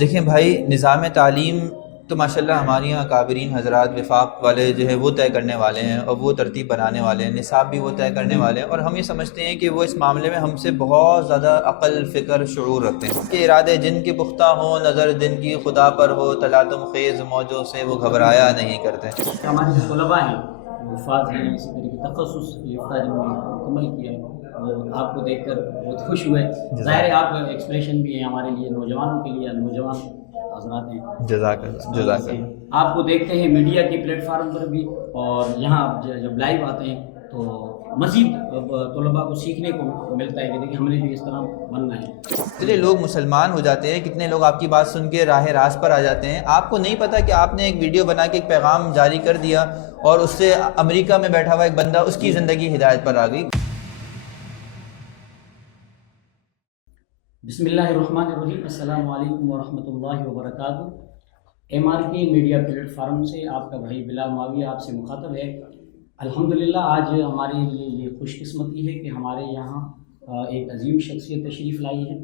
دیکھیں بھائی، نظام تعلیم تو ماشاءاللہ ہمارے یہاں اکابرین حضرات وفاق والے جو ہے وہ طے کرنے والے ہیں اور وہ ترتیب بنانے والے ہیں، نصاب بھی وہ طے کرنے والے ہیں، اور ہم یہ سمجھتے ہیں کہ وہ اس معاملے میں ہم سے بہت زیادہ عقل، فکر، شعور رکھتے ہیں کہ ارادے جن کے پختہ ہوں، نظر جن کی خدا پر ہو، تلاطم خیز موجوں سے وہ گھبرایا نہیں کرتے۔ ہمارے جو طلباء ہیں، حفاظ ہیں، اسی طریقے تخصص یافتہ جنہوں نے مکمل کیا ہے، وہ آپ کو دیکھ کر بہت خوش ہوئے۔ ظاہر ہے آپ ایکسپریشن بھی ہیں ہمارے لیے، نوجوانوں کے لیے، نوجوان حضرات ہیں، جزاک اللہ، جزاک اللہ۔ آپ کو دیکھتے ہیں میڈیا کے پلیٹ فارم پر بھی، اور یہاں جب لائیو آتے ہیں تو مزید طلباء کو سیکھنے کو ملتا ہے کہ دیکھیں ہم نے بھی اس طرح بننا ہے۔ کتنے لوگ مسلمان ہو جاتے ہیں، کتنے لوگ آپ کی بات سن کے راہ راست پر آ جاتے ہیں، آپ کو نہیں پتہ کہ آپ نے ایک ویڈیو بنا کے ایک پیغام جاری کر دیا اور اس سے امریکہ میں بیٹھا ہوا ایک بندہ، اس کی زندگی ہدایت پر آ گئی۔ بسم اللہ الرحمن الرحیم، السلام علیکم ورحمۃ اللہ وبرکاتہ۔ ایم آر کے میڈیا پلیٹ فارم سے آپ کا بھائی بلال معاویہ آپ سے مخاطب ہے۔ الحمدللہ آج ہمارے لیے یہ خوش قسمتی ہے کہ ہمارے یہاں ایک عظیم شخصیت تشریف لائی ہے،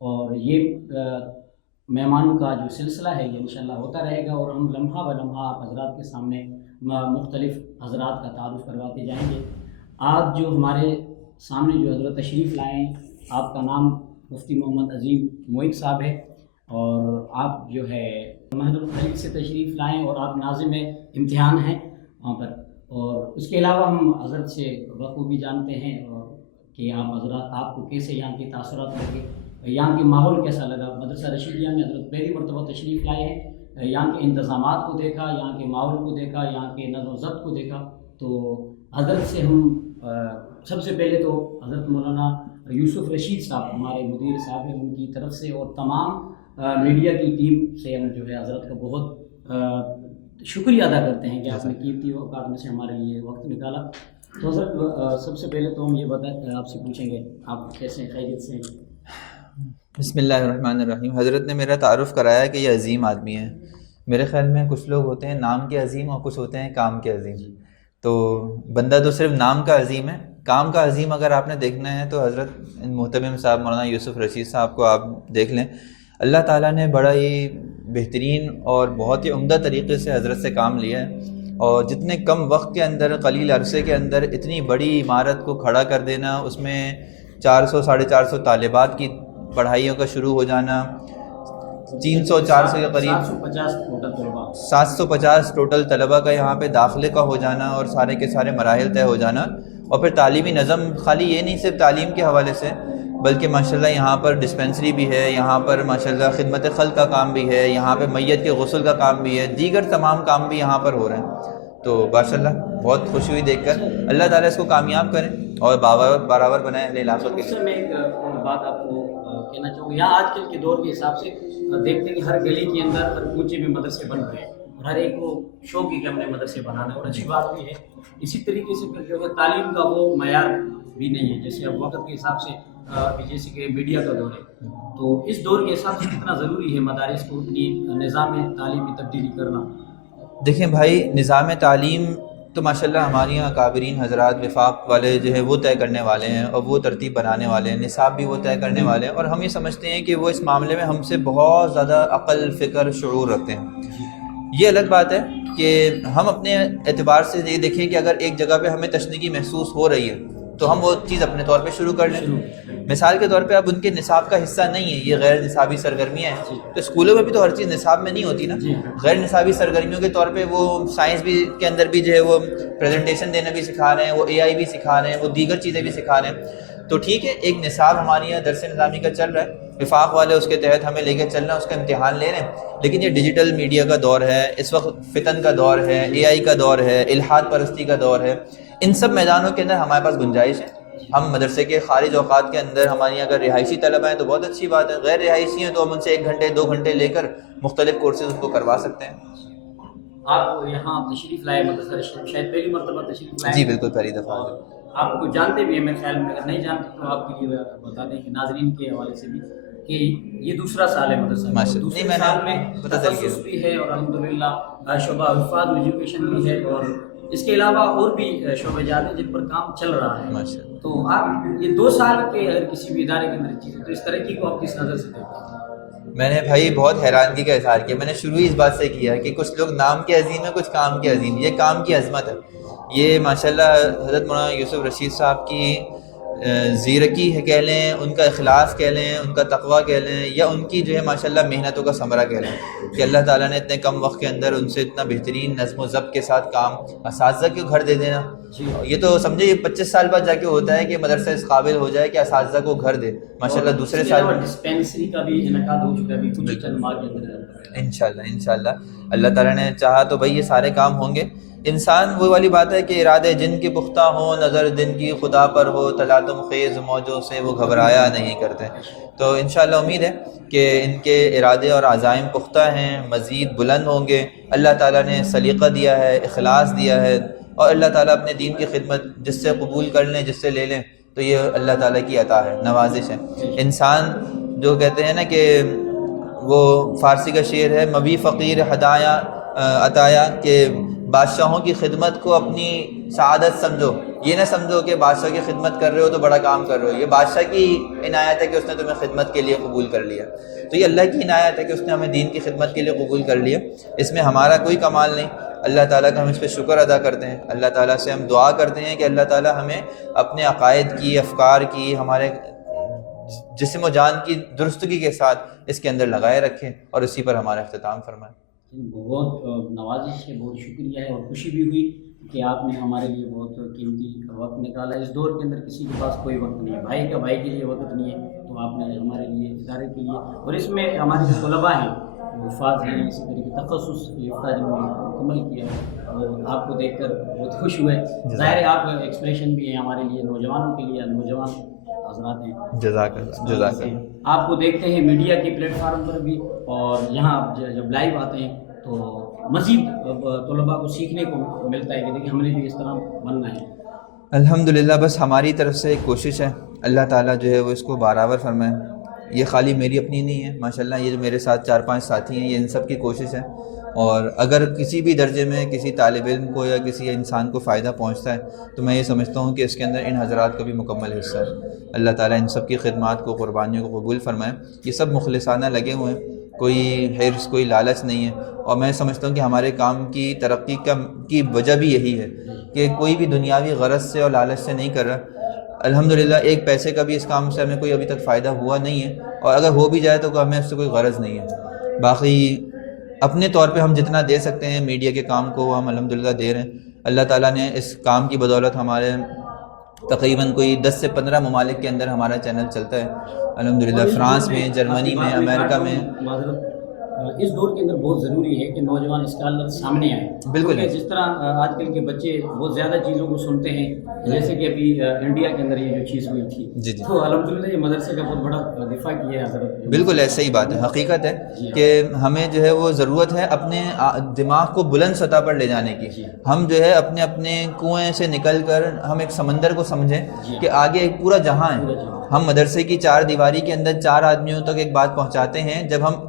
اور یہ مہمانوں کا جو سلسلہ ہے یہ انشاءاللہ ہوتا رہے گا، اور ہم لمحہ بہ لمحہ آپ حضرات کے سامنے مختلف حضرات کا تعارف کرواتے جائیں گے۔ آج جو ہمارے سامنے جو حضرت تشریف لائے ہیں، آپ کا نام مفتی محمد عظیم معید صاحب ہے، اور آپ جو ہے مہد الخلیج سے تشریف لائیں، اور آپ ناظم امتحان ہیں وہاں پر، اور اس کے علاوہ ہم حضرت سے بخوبی جانتے ہیں اور کہ آپ حضرات آپ کو کیسے یہاں کے تاثرات لگے، یہاں کے ماحول کیسا لگا۔ مدرسہ رشیدیہ میں حضرت پہلی مرتبہ تشریف لائے ہیں، یہاں کے انتظامات کو دیکھا، یہاں کے ماحول کو دیکھا، یہاں کے نظم و ضبط کو دیکھا، تو حضرت سے ہم سب سے پہلے تو حضرت مولانا یوسف رشید صاحب ہمارے مدیر صاحب ہیں، ان کی طرف سے اور تمام میڈیا کی ٹیم سے ہم جو ہے حضرت کا بہت شکریہ ادا کرتے ہیں کہ آپ نے قیمتی اوقات میں سے ہمارے لیے وقت نکالا۔ تو حضرت سب سے پہلے تو ہم یہ بتائیں، آپ سے پوچھیں گے آپ کیسے ہیں، خیریت سے ہیں؟ بسم اللہ الرحمن الرحیم۔ حضرت نے میرا تعارف کرایا کہ یہ عظیم آدمی ہے۔ میرے خیال میں کچھ لوگ ہوتے ہیں نام کے عظیم اور کچھ ہوتے ہیں کام کے عظیم، تو بندہ تو صرف نام کا عظیم ہے، کام کا عظیم اگر آپ نے دیکھنا ہے تو حضرت محتمم صاحب مولانا یوسف رشید صاحب کو آپ دیکھ لیں۔ اللہ تعالیٰ نے بڑا ہی بہترین اور بہت ہی عمدہ طریقے سے حضرت سے کام لیا ہے، اور جتنے کم وقت کے اندر، قلیل عرصے کے اندر اتنی بڑی عمارت کو کھڑا کر دینا، اس میں 400 450 طالبات کی پڑھائیوں کا شروع ہو جانا، 300 400 کے قریب 750 ٹوٹل طلباء، 750 ٹوٹل طلبہ کا یہاں پہ داخلے کا ہو جانا، اور سارے کے سارے مراحل طے ہو جانا، اور پھر تعلیمی نظم خالی یہ نہیں صرف تعلیم کے حوالے سے، بلکہ ماشاءاللہ یہاں پر ڈسپنسری بھی ہے، یہاں پر ماشاءاللہ خدمت خلق کا کام بھی ہے، یہاں پہ میت کے غسل کا کام بھی ہے، دیگر تمام کام بھی یہاں پر ہو رہے ہیں۔ تو ماشاءاللہ بہت خوشی ہوئی دیکھ کر، اللہ تعالیٰ اس کو کامیاب کریں اور برابر بنائیں اہل علاقہ کے اس لیے۔ سے میں ایک اور بات آپ کو کہنا چاہوں گا، یہاں آج کل کے دور کے حساب سے دیکھتے ہیں کہ ہر گلی کے اندر، ہر کوچے میں مدرسے بن رہے ہیں، اور ہر ایک کو شوق ہے کہ ہم نے مدرسے بنانا ہے، اور اچھی بات بھی ہے۔ اسی طریقے سے پھر جو ہے تعلیم کا وہ معیار بھی نہیں ہے، جیسے اب وقت کے حساب سے جیسے کہ میڈیا کا دور ہے، تو اس دور کے حساب سے کتنا ضروری ہے مدارس کو اپنی نظام تعلیم میں تبدیلی کرنا؟ دیکھیں بھائی، نظام تعلیم تو ماشاءاللہ ہمارے یہاں اکابرین حضرات وفاق والے جو ہے وہ طے کرنے والے ہیں اور وہ ترتیب بنانے والے ہیں، نصاب بھی وہ طے کرنے والے ہیں، اور ہم یہ سمجھتے ہیں کہ وہ اس معاملے میں ہم سے بہت زیادہ عقل، فکر، شعور رکھتے ہیں۔ یہ الگ بات ہے کہ ہم اپنے اعتبار سے یہ دیکھیں کہ اگر ایک جگہ پہ ہمیں تشنیگی محسوس ہو رہی ہے تو ہم وہ چیز اپنے طور پہ شروع کر لیں۔ مثال کے طور پہ اب ان کے نصاب کا حصہ نہیں ہے، یہ غیر نصابی سرگرمیاں ہیں، تو اسکولوں میں بھی تو ہر چیز نصاب میں نہیں ہوتی نا۔ غیر نصابی سرگرمیوں کے طور پہ وہ سائنس بھی کے اندر بھی جو ہے وہ پریزنٹیشن دینا بھی سکھا رہے ہیں، وہ AI بھی سکھا رہے ہیں، وہ دیگر چیزیں بھی سکھا رہے ہیں، تو ٹھیک ہے، ایک نصاب ہمارے یہاں درس نظامی کا چل رہا ہے، وفاق والے اس کے تحت ہمیں لے کے چلنا ہے، اس کا امتحان لے رہے ہیں، لیکن یہ ڈیجیٹل میڈیا کا دور ہے، اس وقت فتن کا دور ہے، AI کا دور ہے، الحاد پرستی کا دور ہے، ان سب میدانوں کے اندر ہمارے پاس گنجائش ہے۔ ہم مدرسے کے خارج اوقات کے اندر ہماری اگر رہائشی طلبہ ہیں تو بہت اچھی بات ہے، غیر رہائشی ہیں تو ہم ان سے 1 گھنٹے 2 گھنٹے لے کر مختلف کورسز ان کو کروا سکتے ہیں۔ آپ یہاں تشریف لائے مدرسہ رشید، شاید پہلی مرتبہ تشریف لائے؟ جی بالکل، پہلی دفعہ۔ اور آپ کو جانتے بھی ہیں میرے خیال میں، اگر نہیں جانتے تو آپ کے لیے بتا دیں کہ ناظرین کے حوالے سے بھی کہ یہ دوسرا سال ہے مدرسہ کا، ماشاء اللہ، دوسرے نہیں میں سال میں نے پتہ چل گیا تخصص بھی ہے، اور الحمدللہ شعبہ حفاظ ایجوکیشن بھی ہے، اور اس کے علاوہ اور بھی شعبے جات ہیں جن پر کام چل رہا ہے۔ ماشاء اللہ۔ تو آپ یہ 2 سال کے اگر کسی بھی ادارے کے اندر چیزیں، تو اس ترقی کو آپ کس نظر سے دیکھتے ہیں؟ میں نے بھائی بہت حیرانگی کا اظہار کیا. میں نے شروع ہی اس بات سے کیا کہ کچھ لوگ نام کے عظیم ہیں, کچھ کام کے عظیم. یہ کام کی عظمت ہے. یہ ماشاءاللہ حضرت مولانا یوسف رشید صاحب کی زیرکی ہے کہہ لیں, ان کا اخلاص کہہ لیں, ان کا تقویٰ کہہ لیں, یا ان کی جو ہے ماشاءاللہ محنتوں کا ثمرہ کہہ لیں کہ اللہ تعالیٰ نے اتنے کم وقت کے اندر ان سے اتنا بہترین نظم و ضبط کے ساتھ کام. اساتذہ کو گھر دے دینا, یہ تو سمجھے یہ 25 سال بعد جا کے ہوتا ہے کہ مدرسہ اس قابل ہو جائے کہ اساتذہ کو گھر دے ماشاءاللہ. دوسرے سال ڈسپینسری کا بھی انعقاد ہو چکا ہے ابھی کچھ ہی چند ماہ کے اندر. انشاءاللہ اللہ تعالیٰ نے چاہا تو بھائی یہ سارے کام ہوں گے. انسان وہ والی بات ہے کہ ارادے جن کے پختہ ہوں, نظر دن کی خدا پر ہو, تلاطم خیز موجوں سے وہ گھبرایا نہیں کرتے. تو انشاءاللہ امید ہے کہ ان کے ارادے اور عزائم پختہ ہیں, مزید بلند ہوں گے. اللہ تعالیٰ نے سلیقہ دیا ہے, اخلاص دیا ہے, اور اللہ تعالیٰ اپنے دین کی خدمت جس سے قبول کر لیں, جس سے لے لیں, تو یہ اللہ تعالیٰ کی عطا ہے, نوازش ہے. انسان جو کہتے ہیں نا کہ وہ فارسی کا شعر ہے, مبی فقیر ہدایہ عطایا, کہ بادشاہوں کی خدمت کو اپنی سعادت سمجھو. یہ نہ سمجھو کہ بادشاہ کی خدمت کر رہے ہو تو بڑا کام کر رہے ہو. یہ بادشاہ کی عنایت ہے کہ اس نے تمہیں خدمت کے لیے قبول کر لیا. تو یہ اللہ کی عنایت ہے کہ اس نے ہمیں دین کی خدمت کے لیے قبول کر لیا. اس میں ہمارا کوئی کمال نہیں. اللہ تعالیٰ کا ہم اس پہ شکر ادا کرتے ہیں. اللہ تعالیٰ سے ہم دعا کرتے ہیں کہ اللہ تعالیٰ ہمیں اپنے عقائد کی, افکار کی, ہمارے جسم و جان کی درستگی کے ساتھ اس کے اندر لگائے رکھیں, اور اسی پر ہمارا اختتام فرمائیں. بہت نوازش ہے, بہت شکریہ ہے, اور خوشی بھی ہوئی کہ آپ نے ہمارے لیے بہت قیمتی وقت نکالا. اس دور کے اندر کسی کے پاس کوئی وقت نہیں ہے, بھائی کا بھائی کے لیے وقت نہیں ہے, تو آپ نے ہمارے لیے ادارے کے لیے, اور اس میں ہمارے جو طلباء ہیں, حفاظ ہیں, اسی طریقے تخصص یافتہ جنہوں نے مکمل کیا, اور آپ کو دیکھ کر بہت خوش ہوئے. ظاہر ہے آپ ایکسپریشن بھی ہیں ہمارے لیے, نوجوانوں کے لیے, نوجوان حضرات ہیں. جزاک اللہ. آپ کو دیکھتے ہیں میڈیا کے پلیٹ فارم پر بھی, اور یہاں جب لائیو آتے ہیں تو مزید طلباء کو سیکھنے کو ملتا ہے کہ دیکھیں ہمیں بھی اس طرح بننا ہے. الحمدللہ بس ہماری طرف سے ایک کوشش ہے, اللہ تعالیٰ جو ہے وہ اس کو بارآور فرمائے. یہ خالی میری اپنی نہیں ہے, ماشاءاللہ یہ جو میرے ساتھ 4-5 ساتھی ہیں, یہ ان سب کی کوشش ہے. اور اگر کسی بھی درجے میں کسی طالب علم کو یا کسی انسان کو فائدہ پہنچتا ہے تو میں یہ سمجھتا ہوں کہ اس کے اندر ان حضرات کا بھی مکمل حصہ ہے. اللہ تعالیٰ ان سب کی خدمات کو, قربانیوں کو قبول فرمائے. یہ سب مخلصانہ لگے ہوئے ہیں, کوئی حرص, کوئی لالچ نہیں ہے. اور میں سمجھتا ہوں کہ ہمارے کام کی ترقی کی وجہ بھی یہی ہے کہ کوئی بھی دنیاوی غرض سے اور لالچ سے نہیں کر رہا. الحمدللہ ایک پیسے کا بھی اس کام سے ہمیں کوئی ابھی تک فائدہ ہوا نہیں ہے, اور اگر ہو بھی جائے تو ہمیں اس سے کوئی غرض نہیں ہے. باقی اپنے طور پہ ہم جتنا دے سکتے ہیں میڈیا کے کام کو وہ ہم الحمدللہ دے رہے ہیں. اللہ تعالیٰ نے اس کام کی بدولت ہمارے تقریباً کوئی 10 سے 15 ممالک کے اندر ہمارا چینل چلتا ہے الحمدللہ. فرانس میں, جرمنی میں, امریکہ میں. اس دور کے اندر بہت ضروری ہے کہ نوجوان اسکالر سامنے آئیں. بالکل, جس طرح آج کل کے بچے بہت زیادہ چیزوں کو سنتے ہیں, جیسے کہ ابھی انڈیا کے اندر یہ جو چیز ہوئی تھی, تو الحمدللہ یہ مدرسے کا بہت بڑا دفاع کیا ہے حضرت. بالکل ایسا ہی بات ہے, حقیقت ہے کہ ہمیں جو ہے وہ ضرورت ہے اپنے دماغ کو بلند سطح پر لے جانے کی. ہم جو ہے اپنے اپنے کنویں سے نکل کر ہم ایک سمندر کو سمجھیں کہ آگے ایک پورا جہاں ہے. ہم مدرسے کی 4 دیواری کے اندر 4 آدمیوں تک ایک بات پہنچاتے ہیں, جب ہم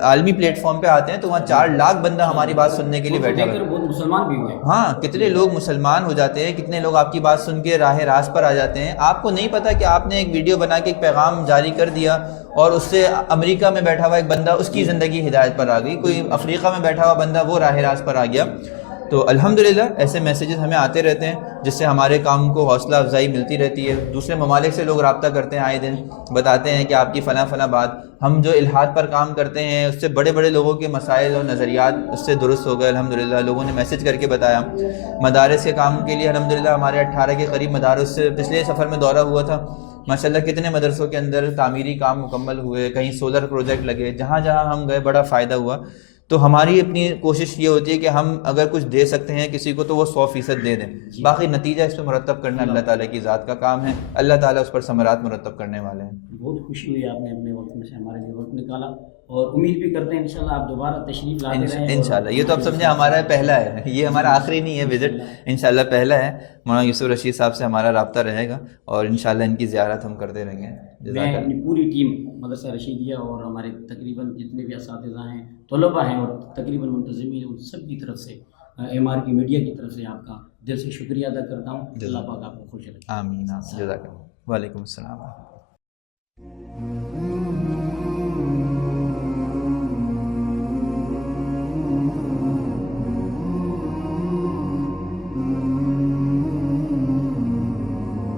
عالمی پلیٹ فارم پہ آتے ہیں تو وہاں 4 لاکھ بندہ ہماری بات سننے کے لیے بیٹھا ہے. بہت مسلمان بھی ہوئے. ہاں, کتنے لوگ مسلمان ہو جاتے ہیں, کتنے لوگ آپ کی بات سن کے راہ راست پر آ جاتے ہیں. آپ کو نہیں پتا کہ آپ نے ایک ویڈیو بنا کے ایک پیغام جاری کر دیا, اور اس سے امریکہ میں بیٹھا ہوا ایک بندہ, اس کی زندگی ہدایت پر آ گئی. کوئی افریقہ میں بیٹھا ہوا بندہ, وہ راہ راست پر آ گیا. تو الحمدللہ ایسے میسیجز ہمیں آتے رہتے ہیں جس سے ہمارے کام کو حوصلہ افزائی ملتی رہتی ہے. دوسرے ممالک سے لوگ رابطہ کرتے ہیں آئے دن, بتاتے ہیں کہ آپ کی فلاں فلاں بات. ہم جو الحاد پر کام کرتے ہیں اس سے بڑے بڑے لوگوں کے مسائل اور نظریات اس سے درست ہو گئے الحمدللہ. لوگوں نے میسیج کر کے بتایا. مدارس کے کام کے لیے الحمدللہ ہمارے 18 کے قریب مدارس سے پچھلے سفر میں دورہ ہوا تھا. ماشاءاللہ کتنے مدرسوں کے اندر تعمیری کام مکمل ہوئے, کہیں سولر پروجیکٹ لگے, جہاں جہاں ہم گئے بڑا فائدہ ہوا. تو ہماری اپنی کوشش یہ ہوتی ہے کہ ہم اگر کچھ دے سکتے ہیں کسی کو تو وہ 100% دے دیں. باقی نتیجہ اس پہ مرتب کرنا اللہ تعالیٰ کی ذات کا کام ہے. اللہ تعالیٰ اس پر ثمرات مرتب کرنے والے ہیں. بہت خوشی ہوئی آپ نے اپنے وقت میں سے ہمارے لیے وقت نکالا, اور امید بھی کرتے ہیں انشاءاللہ آپ دوبارہ تشریف لاتے رہیں. انشاءاللہ یہ تو اب سمجھے ہمارا پہلا ہے, یہ ہمارا آخری نہیں ہے وزٹ, انشاءاللہ پہلا ہے. مولانا یوسف رشید صاحب سے ہمارا رابطہ رہے گا, اور انشاءاللہ ان کی زیارت ہم کرتے رہیں گے. میں اپنی پوری ٹیم مدرسہ رشیدیہ اور ہمارے تقریباً جتنے بھی اساتذہ ہیں, طلباء ہیں, اور تقریباً منتظمین, ان سب کی طرف سے, ایم آر کی میڈیا کی طرف سے آپ کا دل سے شکریہ ادا کرتا ہوں. اللہ پاک آپ کو خوش رکھے. آمین. جزاک اللہ. وعلیکم السلام.